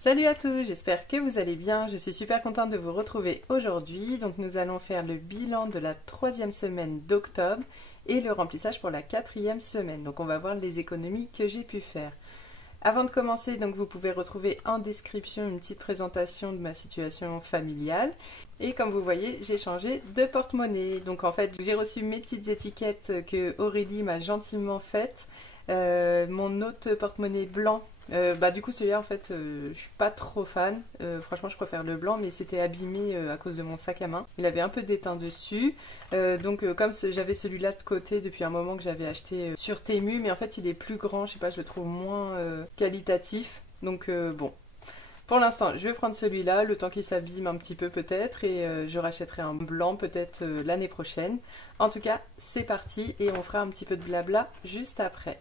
Salut à tous, j'espère que vous allez bien. Je suis super contente de vous retrouver aujourd'hui. Donc nous allons faire le bilan de la 3e semaine d'octobre et le remplissage pour la 4e semaine. Donc on va voir les économies que j'ai pu faire. Avant de commencer, donc vous pouvez retrouver en description une petite présentation de ma situation familiale. Et comme vous voyez, j'ai changé de porte-monnaie. Donc en fait, j'ai reçu mes petites étiquettes que Aurélie m'a gentiment faites. Mon autre porte-monnaie blanc. Du coup celui-là en fait je suis pas trop fan, franchement je préfère le blanc mais c'était abîmé à cause de mon sac à main, il avait un peu d'étain dessus, comme j'avais celui-là de côté depuis un moment que j'avais acheté sur Temu, mais en fait il est plus grand, je sais pas, je le trouve moins qualitatif, donc bon. Pour l'instant, je vais prendre celui-là, le temps qu'il s'abîme un petit peu peut-être, et je rachèterai un blanc peut-être l'année prochaine. En tout cas, c'est parti et on fera un petit peu de blabla juste après.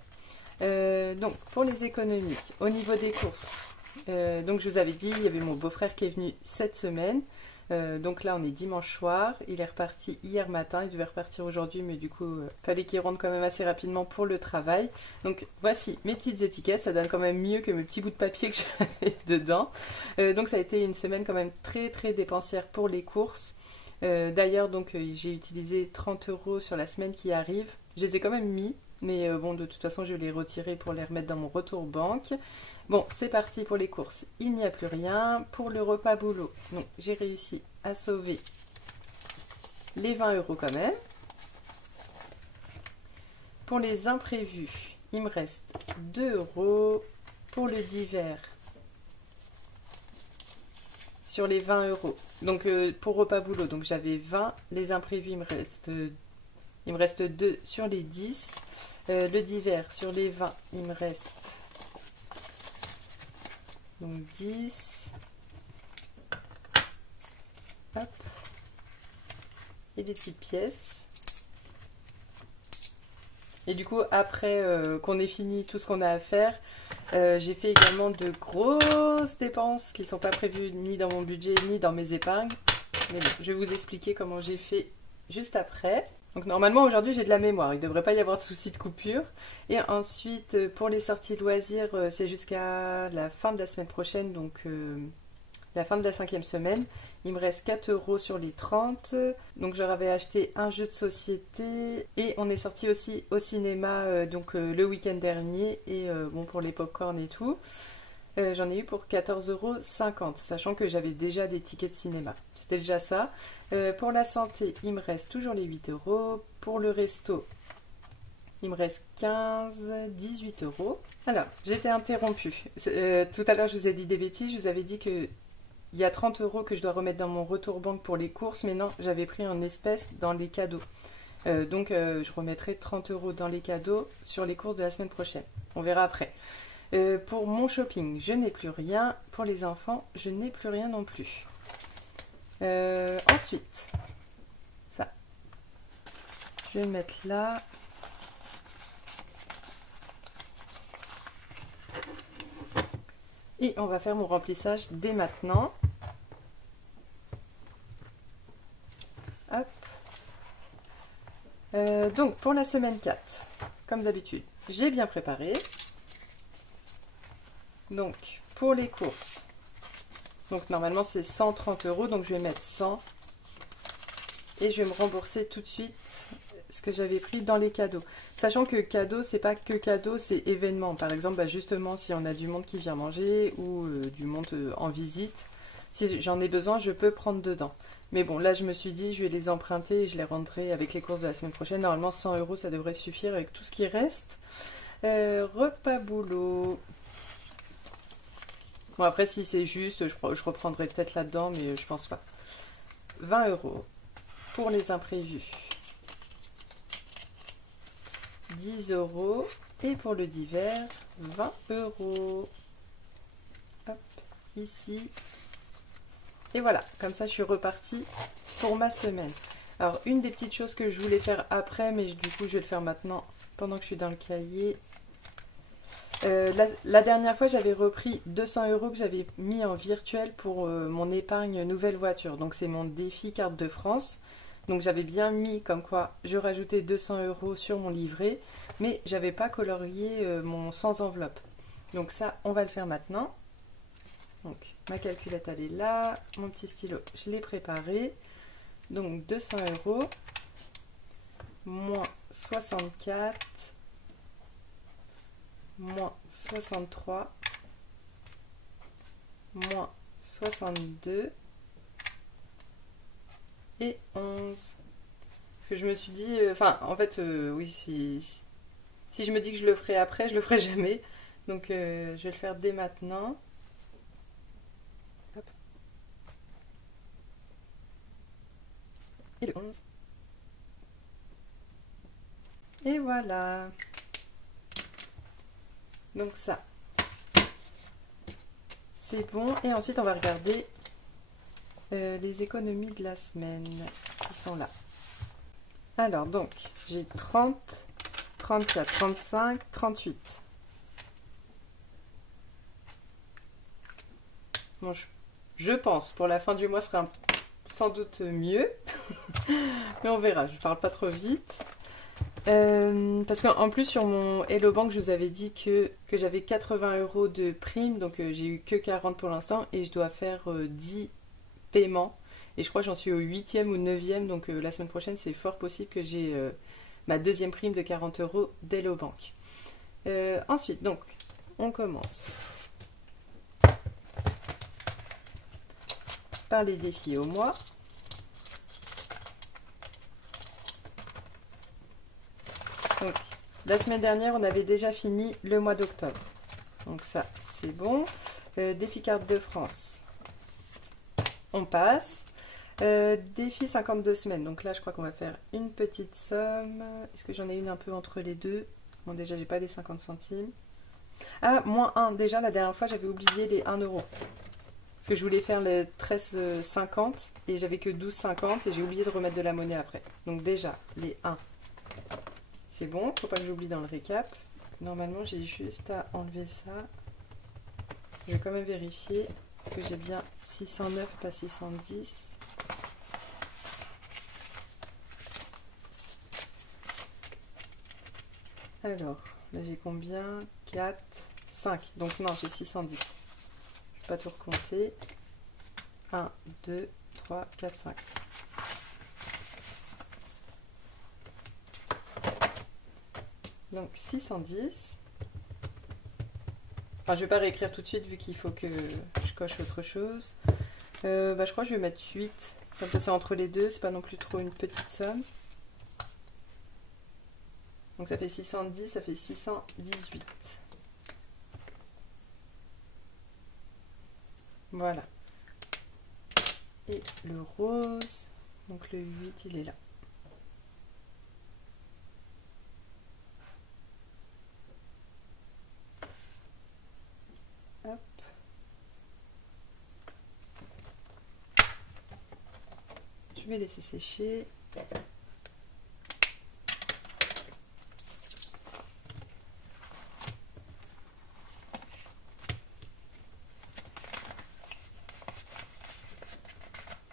Donc pour les économies, au niveau des courses, donc je vous avais dit, il y avait mon beau-frère qui est venu cette semaine, donc là on est dimanche soir, il est reparti hier matin, il devait repartir aujourd'hui mais du coup fallait qu'il rentre quand même assez rapidement pour le travail. Donc voici mes petites étiquettes, ça donne quand même mieux que mes petits bouts de papier que j'avais dedans. Donc ça a été une semaine quand même très très dépensière pour les courses. D'ailleurs donc j'ai utilisé 30 € sur la semaine qui arrive, je les ai quand même mis. Mais bon, de toute façon, je vais les retirer pour les remettre dans mon retour banque. Bon, c'est parti pour les courses. Il n'y a plus rien. Pour le repas boulot, donc j'ai réussi à sauver les 20 € quand même. Pour les imprévus, il me reste 2 €. Pour le divers, sur les 20 €. Donc pour repas boulot, donc j'avais 20. Les imprévus, il me reste 2 sur les 10. Le divers, sur les 20, il me reste donc 10. Hop. Et des petites pièces. Et du coup, après qu'on ait fini tout ce qu'on a à faire, j'ai fait également de grosses dépenses qui ne sont pas prévues ni dans mon budget ni dans mes épargnes. Mais bon, je vais vous expliquer comment j'ai fait juste après. Donc normalement aujourd'hui j'ai de la mémoire, il ne devrait pas y avoir de soucis de coupure. Et ensuite pour les sorties loisirs, c'est jusqu'à la fin de la semaine prochaine, donc la fin de la 5e semaine. Il me reste 4 € sur les 30. Donc j'avais acheté un jeu de société et on est sorti aussi au cinéma le week-end dernier. Et bon, pour les pop-corn et tout, j'en ai eu pour 14,50 €, sachant que j'avais déjà des tickets de cinéma. C'était déjà ça. Pour la santé, il me reste toujours les 8 €. Pour le resto, il me reste 18 €. Alors, j'étais interrompue. Tout à l'heure, je vous ai dit des bêtises. Je vous avais dit qu'il y a 30 € que je dois remettre dans mon retour banque pour les courses, mais non, j'avais pris en espèces dans les cadeaux. Je remettrai 30 € dans les cadeaux sur les courses de la semaine prochaine. On verra après. Pour mon shopping, je n'ai plus rien. Pour les enfants, je n'ai plus rien non plus. Ensuite, ça, je vais le mettre là. Et on va faire mon remplissage dès maintenant. Hop. Donc, pour la semaine 4, comme d'habitude, j'ai bien préparé. Donc, pour les courses, donc normalement c'est 130 €, donc je vais mettre 100 et je vais me rembourser tout de suite ce que j'avais pris dans les cadeaux. Sachant que cadeau, c'est pas que cadeau, c'est événement. Par exemple, justement, si on a du monde qui vient manger ou du monde en visite, si j'en ai besoin, je peux prendre dedans. Mais bon, là je me suis dit, je vais les emprunter et je les rendrai avec les courses de la semaine prochaine. Normalement, 100 € ça devrait suffire avec tout ce qui reste. Repas boulot. Bon, après, si c'est juste, je reprendrai peut-être là-dedans, mais je pense pas. 20 € pour les imprévus. 10 € et pour le divers, 20 €. Hop, ici. Et voilà, comme ça, je suis repartie pour ma semaine. Alors, une des petites choses que je voulais faire après, mais du coup, je vais le faire maintenant pendant que je suis dans le cahier. La dernière fois, j'avais repris 200 € que j'avais mis en virtuel pour mon épargne nouvelle voiture. Donc, c'est mon défi carte de France. Donc, j'avais bien mis comme quoi je rajoutais 200 € sur mon livret, mais j'avais pas colorié mon sans enveloppe. Donc ça, on va le faire maintenant. Donc ma calculette elle est là, mon petit stylo je l'ai préparé. Donc 200 € moins 64 moins 63 moins 62 et 11. Parce que je me suis dit, enfin en fait oui, si je me dis que je le ferai après, je le ferai jamais. Donc je vais le faire dès maintenant. Hop. Et le 11. Et voilà. Donc ça, c'est bon. Et ensuite, on va regarder les économies de la semaine qui sont là. Alors, donc, j'ai 30, 34, 35, 38. Bon, je pense, pour la fin du mois, ce sera sans doute mieux. Mais on verra, je ne parle pas trop vite. Parce qu'en plus sur mon Hello Bank je vous avais dit que j'avais 80 € de prime, donc j'ai eu que 40 pour l'instant et je dois faire 10 paiements et je crois que j'en suis au 8e ou 9e, donc la semaine prochaine c'est fort possible que j'ai ma deuxième prime de 40 € d'Hello Bank. Ensuite donc on commence par les défis au mois. Donc, la semaine dernière, on avait déjà fini le mois d'octobre. Donc ça, c'est bon. Défi carte de France. On passe. Défi 52 semaines. Donc là, je crois qu'on va faire une petite somme. Est-ce que j'en ai une un peu entre les deux? Bon, déjà, j'ai pas les 50 centimes. Ah, moins 1. Déjà, la dernière fois, j'avais oublié les 1 €. Parce que je voulais faire les 13,50 et j'avais que 12,50 et j'ai oublié de remettre de la monnaie après. Donc déjà, les 1. C'est bon, faut pas que j'oublie dans le récap. Normalement, j'ai juste à enlever ça. Je vais quand même vérifier que j'ai bien 609, pas 610. Alors, là j'ai combien? 4, 5. Donc non, j'ai 610. Je vais pas tout recompter. 1, 2, 3, 4, 5. Donc 610. Enfin, je vais pas réécrire tout de suite vu qu'il faut que je coche autre chose. Je crois que je vais mettre 8. Comme ça c'est entre les deux, c'est pas non plus trop une petite somme. Donc ça fait 610, ça fait 618. Voilà. Et le rose, donc le 8 il est là. Hop. Je vais laisser sécher.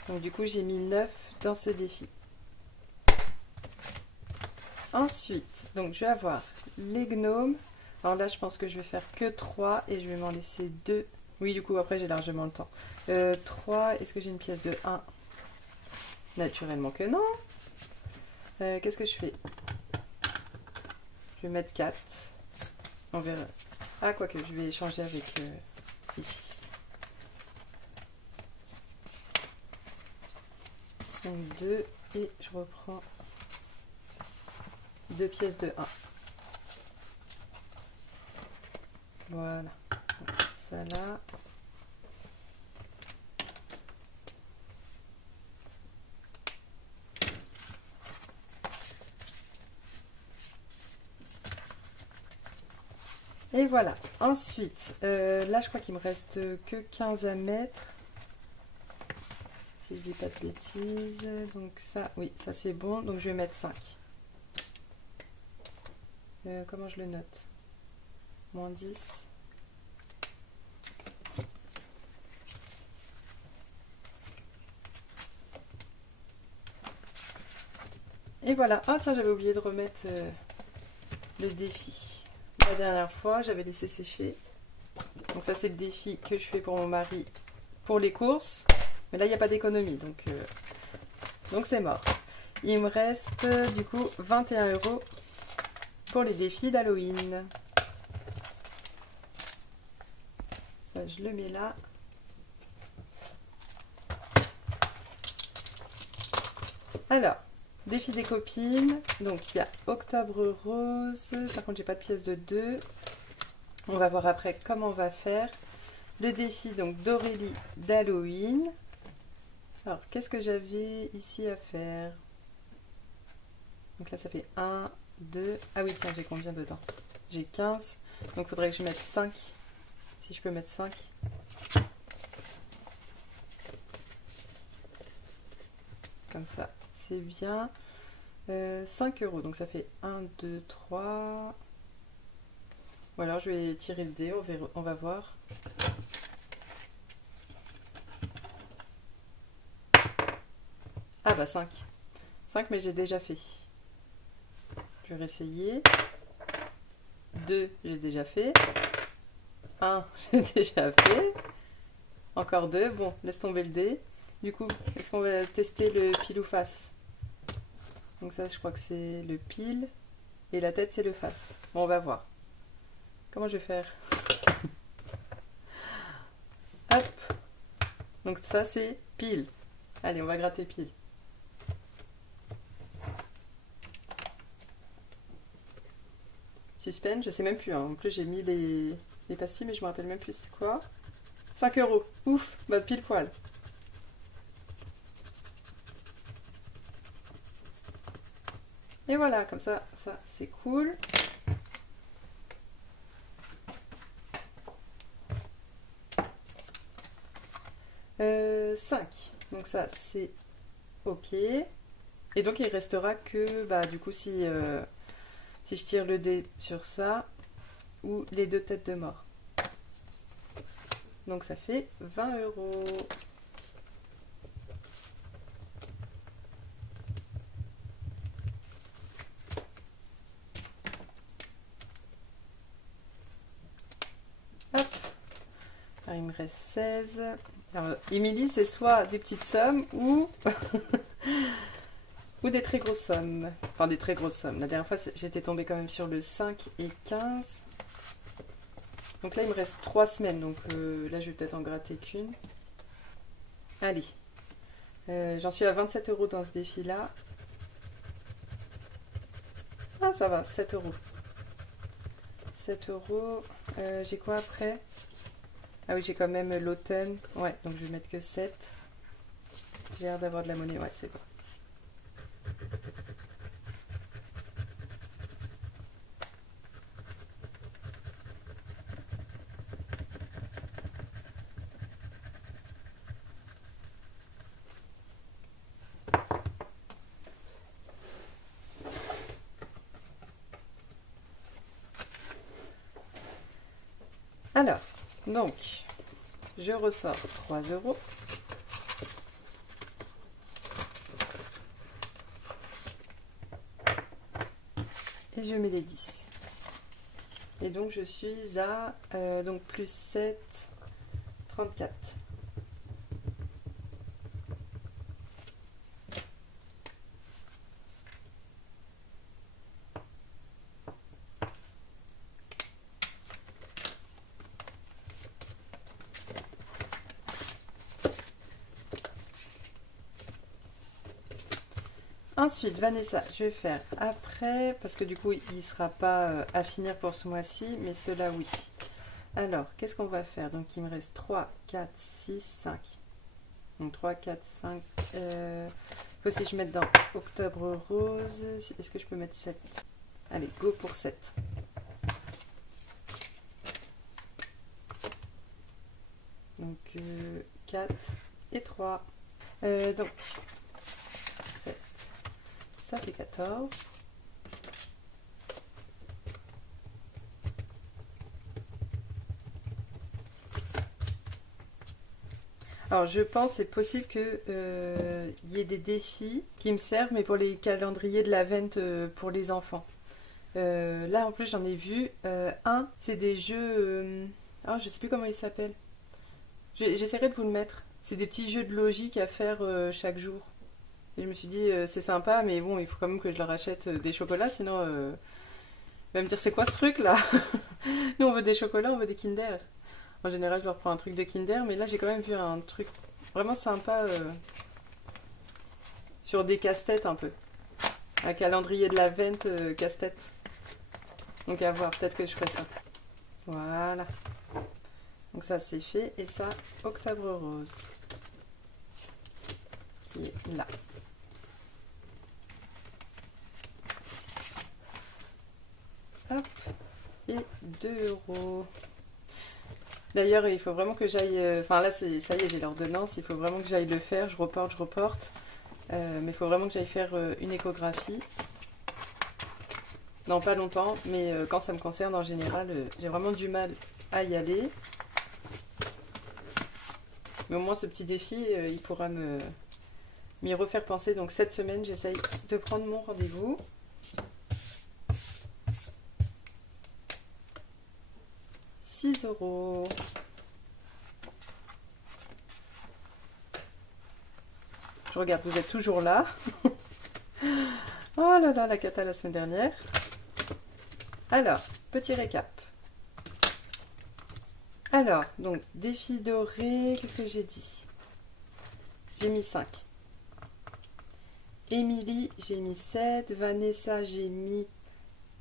Donc du coup j'ai mis 9 dans ce défi. Ensuite, donc je vais avoir les gnomes. Alors là je pense que je vais faire que 3 et je vais m'en laisser 2. Oui du coup après j'ai largement le temps. 3, est-ce que j'ai une pièce de 1? Naturellement que non. Qu'est-ce que je fais? Je vais mettre 4. On verra. Ah quoique je vais échanger avec ici. Donc 2 et je reprends 2 pièces de 1. Voilà. Donc, ça là. Et voilà. Ensuite, là je crois qu'il me reste que 15 à mettre. Si je dis pas de bêtises. Donc ça, oui, ça c'est bon. Donc je vais mettre 5. Comment je le note? Moins 10. Et voilà. Ah tiens, j'avais oublié de remettre le défi. La dernière fois, j'avais laissé sécher. Donc ça c'est le défi que je fais pour mon mari pour les courses. Mais là il n'y a pas d'économie, donc c'est mort. Il me reste du coup 21 € pour les défis d'Halloween. Ça, je le mets là. Alors, défi des copines. Donc il y a Octobre Rose. Par contre j'ai pas de pièce de 2. On va voir après comment on va faire. Le défi donc d'Aurélie d'Halloween. Alors qu'est-ce que j'avais ici à faire? Donc là ça fait 1, 2... Ah oui tiens, j'ai combien dedans? J'ai 15. Donc il faudrait que je mette 5. Si je peux mettre 5. Comme ça, c'est bien. 5 €. Donc ça fait 1, 2, 3... Ou alors je vais tirer le dé, on va voir. Ah bah 5. 5 mais j'ai déjà fait. Je vais réessayer. 2, j'ai déjà fait. 1, j'ai déjà fait. Encore 2. Bon, laisse tomber le dé. Du coup, est-ce qu'on va tester le pile ou face? Donc ça, je crois que c'est le pile. Et la tête, c'est le face. Bon, on va voir. Comment je vais faire? Hop. Donc ça, c'est pile. Allez, on va gratter pile. Suspense, je sais même plus. Hein. En plus, j'ai mis les pastilles, mais je me rappelle même plus c'est quoi. 5 €. Ouf, bah pile poil. Et voilà, comme ça c'est cool. Euh, 5. Donc ça, c'est ok. Et donc, il restera que, bah, du coup, si je tire le dé sur ça, ou les 2 têtes de mort. Donc, ça fait 20 €. Hop. Alors, il me reste 16. Alors, Émilie, c'est soit des petites sommes ou... ou des très grosses sommes. Enfin, des très grosses sommes. La dernière fois, j'étais tombée quand même sur le 5 et 15. Donc là, il me reste 3 semaines. Donc là, je vais peut-être en gratter qu'une. Allez. J'en suis à 27 € dans ce défi-là. Ah, ça va, 7 €. 7 €. J'ai quoi après? Ah oui, j'ai quand même l'automne. Ouais, donc je vais mettre que 7. J'ai l'air d'avoir de la monnaie. Ouais, c'est bon. Alors, donc, je ressors 3 €. Et je mets les 10. Et donc, je suis à donc plus 7, 34. Ensuite, Vanessa, je vais faire après, parce que du coup, il ne sera pas à finir pour ce mois-ci, mais cela oui. Alors, qu'est-ce qu'on va faire? Donc, il me reste 3, 4, 6, 5. Donc, 3, 4, 5. Il faut aussi que je mette dans Octobre Rose. Est-ce que je peux mettre 7? Allez, go pour 7. Donc, 4 et 3. Donc, 7. Ça fait 14. Alors je pense c'est possible que y ait des défis qui me servent, mais pour les calendriers de l'Avent pour les enfants. Là en plus j'en ai vu un, c'est des jeux Ah, je sais plus comment il s'appelle. J'essaierai de vous le mettre. C'est des petits jeux de logique à faire chaque jour. Et je me suis dit, c'est sympa, mais bon, il faut quand même que je leur achète des chocolats, sinon il va me dire, c'est quoi ce truc là? Nous, on veut des chocolats, on veut des Kinder. En général, je leur prends un truc de Kinder, mais là, j'ai quand même vu un truc vraiment sympa sur des casse-têtes un peu. Un calendrier de l'Advent casse-tête. Donc à voir, peut-être que je ferai ça. Voilà. Donc ça, c'est fait. Et ça, Octobre Rose. Qui est là. Hop. Et 2 €. D'ailleurs, il faut vraiment que j'aille... Enfin là, ça y est, j'ai l'ordonnance. Il faut vraiment que j'aille le faire. Je reporte. Mais il faut vraiment que j'aille faire une échographie. Non, pas longtemps, mais quand ça me concerne, en général, j'ai vraiment du mal à y aller. Mais au moins, ce petit défi, il pourra m'y refaire penser. Donc cette semaine, j'essaye de prendre mon rendez-vous. €6. Je regarde, vous êtes toujours là. Oh là là, la cata la semaine dernière. Alors, petit récap. Alors, donc, défi doré, qu'est-ce que j'ai dit? J'ai mis 5. Émilie, j'ai mis 7. Vanessa, j'ai mis...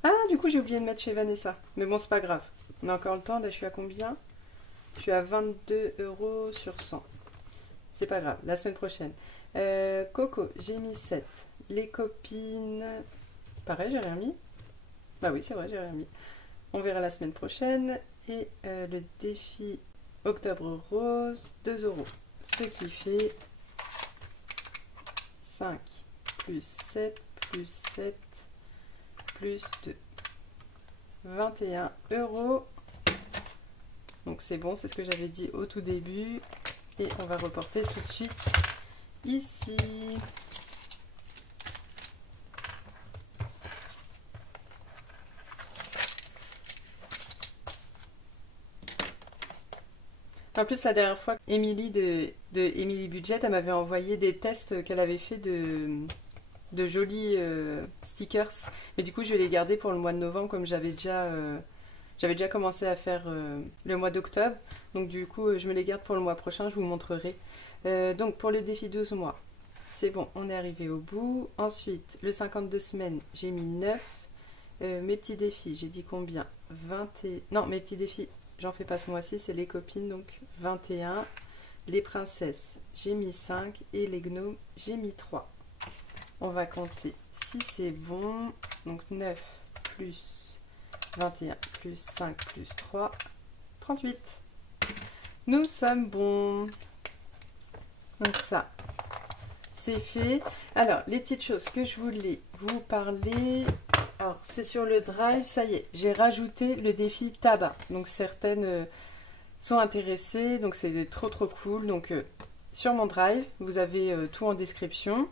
Ah, du coup, j'ai oublié de mettre chez Vanessa. Mais bon, c'est pas grave. On a encore le temps. Là, je suis à combien? Je suis à 22 € sur 100. C'est pas grave, la semaine prochaine. Coco, j'ai mis 7. Les copines... Pareil, j'ai rien mis. Bah oui, c'est vrai, j'ai rien mis. On verra la semaine prochaine. Et le défi Octobre Rose, 2 €. Ce qui fait 5 plus 7 plus 7 plus 2. 21 €. Donc c'est bon, c'est ce que j'avais dit au tout début. Et on va reporter tout de suite ici. En plus, la dernière fois, Émilie de Émilie Budget, elle m'avait envoyé des tests qu'elle avait fait de jolis stickers. Mais du coup, je vais les garder pour le mois de novembre, comme j'avais déjà commencé à faire le mois d'octobre. Donc du coup, je me les garde pour le mois prochain, je vous montrerai. Donc pour le défi 12 mois, c'est bon, on est arrivé au bout. Ensuite, le 52 semaines, j'ai mis 9. Mes petits défis, j'ai dit combien? 20 et... Non, mes petits défis, j'en fais pas ce mois-ci, c'est les copines, donc 21. Les princesses, j'ai mis 5. Et les gnomes, j'ai mis 3. On va compter si c'est bon. Donc 9 plus 21 plus 5 plus 3, 38. Nous sommes bons. Donc ça, c'est fait. Alors, les petites choses que je voulais vous parler. Alors, c'est sur le drive, ça y est, j'ai rajouté le défi tabac. Donc, certaines sont intéressées, donc c'est trop cool. Donc, sur mon drive, vous avez tout en description.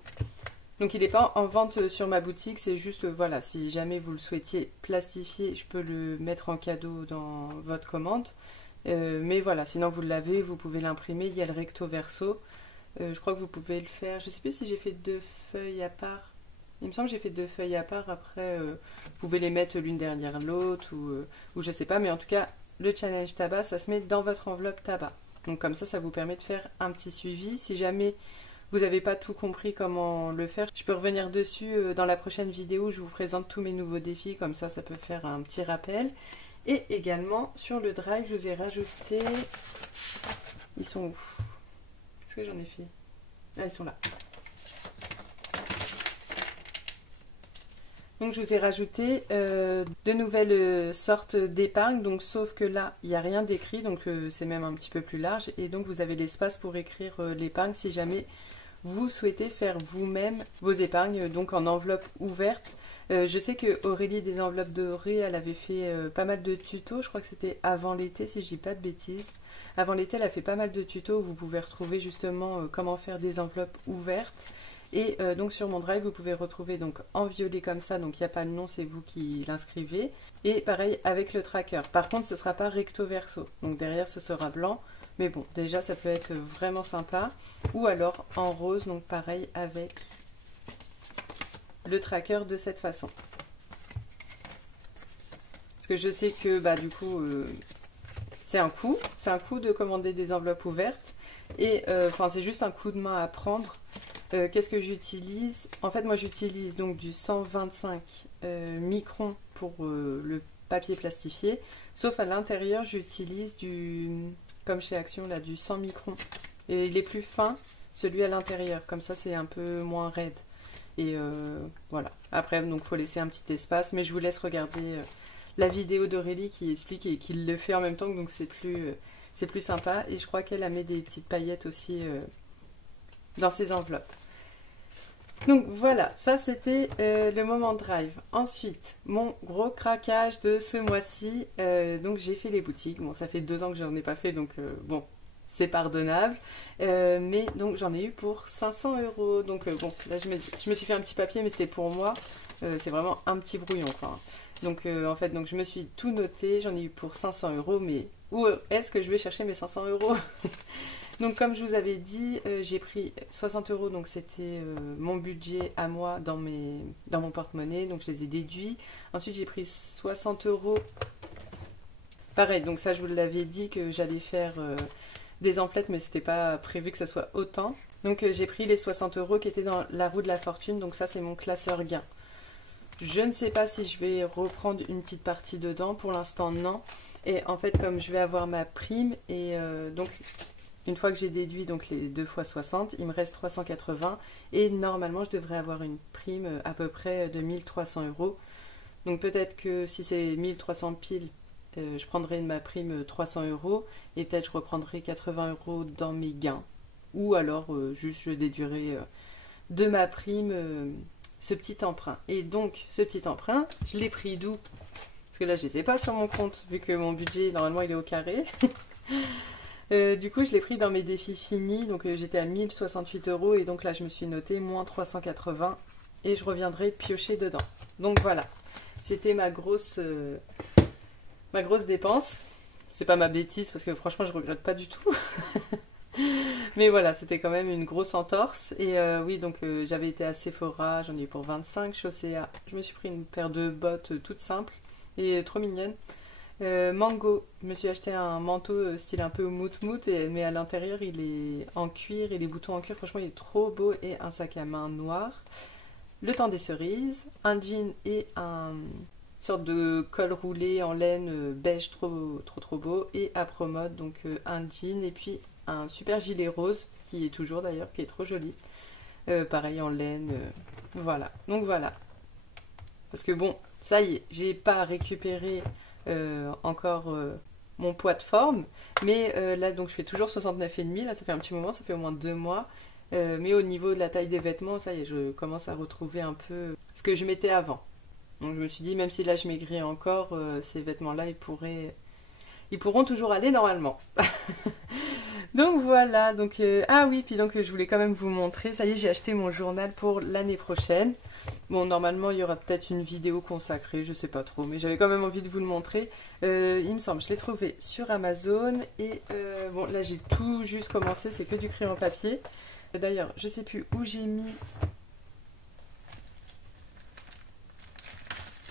Donc, il n'est pas en vente sur ma boutique, c'est juste, voilà, si jamais vous le souhaitiez plastifier, je peux le mettre en cadeau dans votre commande. Mais voilà, sinon vous l'avez, vous pouvez l'imprimer, il y a le recto verso. Je crois que vous pouvez le faire, je ne sais plus si j'ai fait 2 feuilles à part. Il me semble que j'ai fait 2 feuilles à part, après vous pouvez les mettre l'une derrière l'autre ou je sais pas, mais en tout cas, le challenge tabac, ça se met dans votre enveloppe tabac. Donc comme ça vous permet de faire un petit suivi. Si jamais vous n'avez pas tout compris comment le faire, je peux revenir dessus dans la prochaine vidéo où je vous présente tous mes nouveaux défis, comme ça peut faire un petit rappel. Et également sur le drive, je vous ai rajouté... Ils sont où? Qu'est-ce que j'en ai fait? Ah, ils sont là. Donc je vous ai rajouté de nouvelles sortes d'épargne, donc sauf que là il n'y a rien d'écrit, donc c'est même un petit peu plus large, et donc vous avez l'espace pour écrire l'épargne si jamais vous souhaitez faire vous-même vos épargnes, donc en enveloppe ouverte. Je sais que Aurélie des enveloppes dorées, elle avait fait pas mal de tutos, je crois que c'était avant l'été si je dis pas de bêtises. Avant l'été elle a fait pas mal de tutos où vous pouvez retrouver justement comment faire des enveloppes ouvertes. Et donc sur mon drive, vous pouvez retrouver donc en violet comme ça, donc il n'y a pas le nom, c'est vous qui l'inscrivez. Et pareil avec le tracker. Par contre, ce ne sera pas recto verso, donc derrière ce sera blanc. Mais bon, déjà ça peut être vraiment sympa. Ou alors en rose, donc pareil avec le tracker de cette façon. Parce que je sais que bah du coup c'est un coût de commander des enveloppes ouvertes. Et enfin c'est juste un coup de main à prendre. Qu'est-ce que j'utilise? En fait moi j'utilise donc du 125 microns pour le papier plastifié. Sauf à l'intérieur j'utilise du, comme chez Action là, du 100 microns. Et il est plus fin celui à l'intérieur. Comme ça c'est un peu moins raide. Et voilà. Après donc faut laisser un petit espace. Mais je vous laisse regarder la vidéo d'Aurélie qui explique et qui le fait en même temps. Donc c'est plus sympa. Et je crois qu'elle a mis des petites paillettes aussi dans ses enveloppes. Donc voilà, ça c'était le moment drive. Ensuite, mon gros craquage de ce mois-ci. Donc j'ai fait les boutiques. Bon, ça fait 2 ans que j'en ai pas fait, donc bon, c'est pardonnable. Mais donc j'en ai eu pour 500 €. Donc bon, là je me suis fait un petit papier, mais c'était pour moi. C'est vraiment un petit brouillon, quoi. Donc en fait, donc je me suis tout noté. J'en ai eu pour 500 €, mais où est-ce que je vais chercher mes 500 €? Donc comme je vous avais dit, j'ai pris 60 €, donc c'était mon budget à moi dans mon porte-monnaie, donc je les ai déduits. Ensuite j'ai pris 60 €, pareil, donc ça je vous l'avais dit que j'allais faire des emplettes, mais c'était pas prévu que ça soit autant. Donc j'ai pris les 60 € qui étaient dans la roue de la fortune, donc ça c'est mon classeur gain. Je ne sais pas si je vais reprendre une petite partie dedans, pour l'instant non. Et en fait comme je vais avoir ma prime, et donc... Une fois que j'ai déduit donc les 2 fois 60, il me reste 380 et normalement je devrais avoir une prime à peu près de 1300 €. Donc peut-être que si c'est 1300 pile, je prendrai de ma prime 300 € et peut-être je reprendrai 80 € dans mes gains. Ou alors juste je déduirai de ma prime ce petit emprunt. Et donc ce petit emprunt, je l'ai pris d'où? Parce que là je ne les ai pas sur mon compte vu que mon budget normalement il est au carré. Du coup, je l'ai pris dans mes défis finis, donc j'étais à 1068 € et donc là, je me suis noté moins 380 et je reviendrai piocher dedans. Donc voilà, c'était ma grosse dépense. C'est pas ma bêtise parce que franchement, je regrette pas du tout. Mais voilà, c'était quand même une grosse entorse. Et oui, donc j'avais été à Sephora, j'en ai eu pour 25. Chaussea, je me suis pris une paire de bottes toutes simples et trop mignonnes. Mango, je me suis acheté un manteau style un peu mout-mout, mais à l'intérieur il est en cuir et les boutons en cuir, franchement il est trop beau, et un sac à main noir. Le temps des cerises, un jean et un sorte de col roulé en laine beige trop beau, et à Promode donc un jean et puis un super gilet rose qui est toujours d'ailleurs, qui est trop joli, pareil en laine, voilà. Donc voilà, parce que bon, ça y est, j'ai pas récupéré encore mon poids de forme, mais là donc je fais toujours 69,5, là ça fait un petit moment, ça fait au moins 2 mois, mais au niveau de la taille des vêtements, ça y est, je commence à retrouver un peu ce que je mettais avant. Donc je me suis dit, même si là je maigris encore, ces vêtements là ils pourront toujours aller normalement. Donc voilà, donc ah oui, puis donc je voulais quand même vous montrer, ça y est, j'ai acheté mon journal pour l'année prochaine. Bon, normalement, il y aura peut-être une vidéo consacrée, je sais pas trop, mais j'avais quand même envie de vous le montrer. Il me semble, je l'ai trouvé sur Amazon, et bon, là, j'ai tout juste commencé, c'est que du crayon papier. D'ailleurs, je sais plus où j'ai mis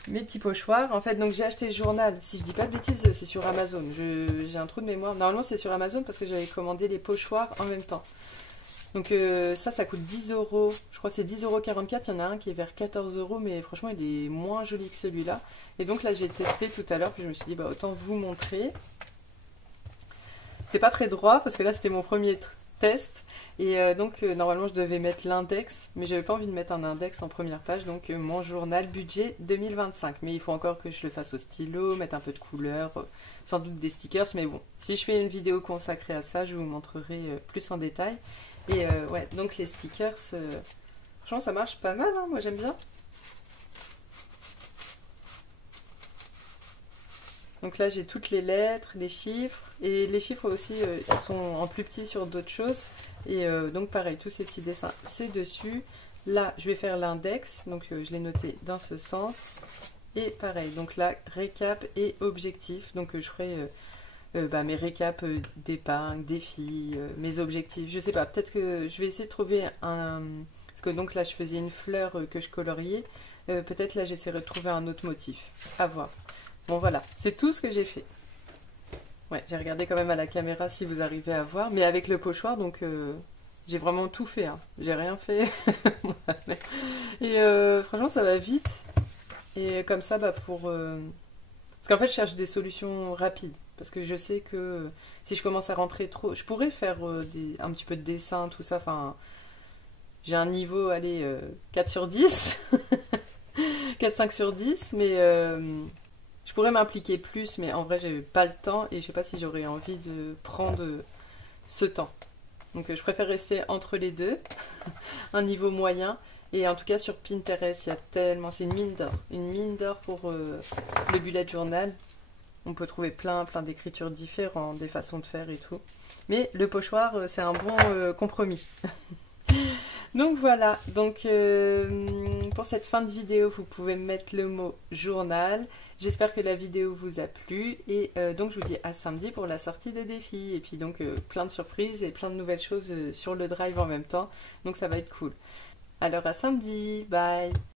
mes petits pochoirs. En fait, donc j'ai acheté le journal, si je dis pas de bêtises, c'est sur Amazon. J'ai un trou de mémoire. Normalement, c'est sur Amazon parce que j'avais commandé les pochoirs en même temps. Donc ça coûte 10 €, je crois que c'est 10,44 €, il y en a un qui est vers 14 €, mais franchement il est moins joli que celui-là. Et donc là j'ai testé tout à l'heure, puis je me suis dit bah autant vous montrer. C'est pas très droit parce que là c'était mon premier test, et donc normalement je devais mettre l'index, mais j'avais pas envie de mettre un index en première page, donc mon journal budget 2025. Mais il faut encore que je le fasse au stylo, mettre un peu de couleur, sans doute des stickers, mais bon, si je fais une vidéo consacrée à ça, je vous montrerai plus en détail. Et ouais, donc les stickers, franchement ça marche pas mal, hein, moi j'aime bien. Donc là j'ai toutes les lettres, les chiffres, et les chiffres aussi ils sont en plus petit sur d'autres choses. Et donc pareil, tous ces petits dessins c'est dessus. Là, je vais faire l'index, donc je l'ai noté dans ce sens. Et pareil, donc là, récap et objectif. Donc je ferai mes récaps d'épingle, défis, mes objectifs. Je sais pas, peut-être que je vais essayer de trouver un... Parce que donc là, je faisais une fleur que je coloriais. Peut-être là, j'essaierai de trouver un autre motif. À voir. Bon, voilà, c'est tout ce que j'ai fait. Ouais, j'ai regardé quand même à la caméra si vous arrivez à voir. Mais avec le pochoir, donc... j'ai vraiment tout fait, hein. J'ai rien fait. Et franchement, ça va vite. Et comme ça, parce qu'en fait, je cherche des solutions rapides. Parce que je sais que si je commence à rentrer trop... Je pourrais faire un petit peu de dessin, tout ça. Enfin, j'ai un niveau, allez, 4 sur 10. 4-5 sur 10. Mais je pourrais m'impliquer plus. Mais en vrai, j'ai pas le temps. Et je sais pas si j'aurais envie de prendre ce temps. Donc je préfère rester entre les deux, un niveau moyen. Et en tout cas sur Pinterest, il y a tellement... C'est une mine d'or pour le bullet journal. On peut trouver plein d'écritures différentes, des façons de faire et tout. Mais le pochoir, c'est un bon compromis. Donc voilà, donc pour cette fin de vidéo, vous pouvez mettre le mot journal. J'espère que la vidéo vous a plu et donc je vous dis à samedi pour la sortie des défis. Et puis donc plein de surprises et plein de nouvelles choses sur le drive en même temps. Donc ça va être cool. Alors à samedi, bye!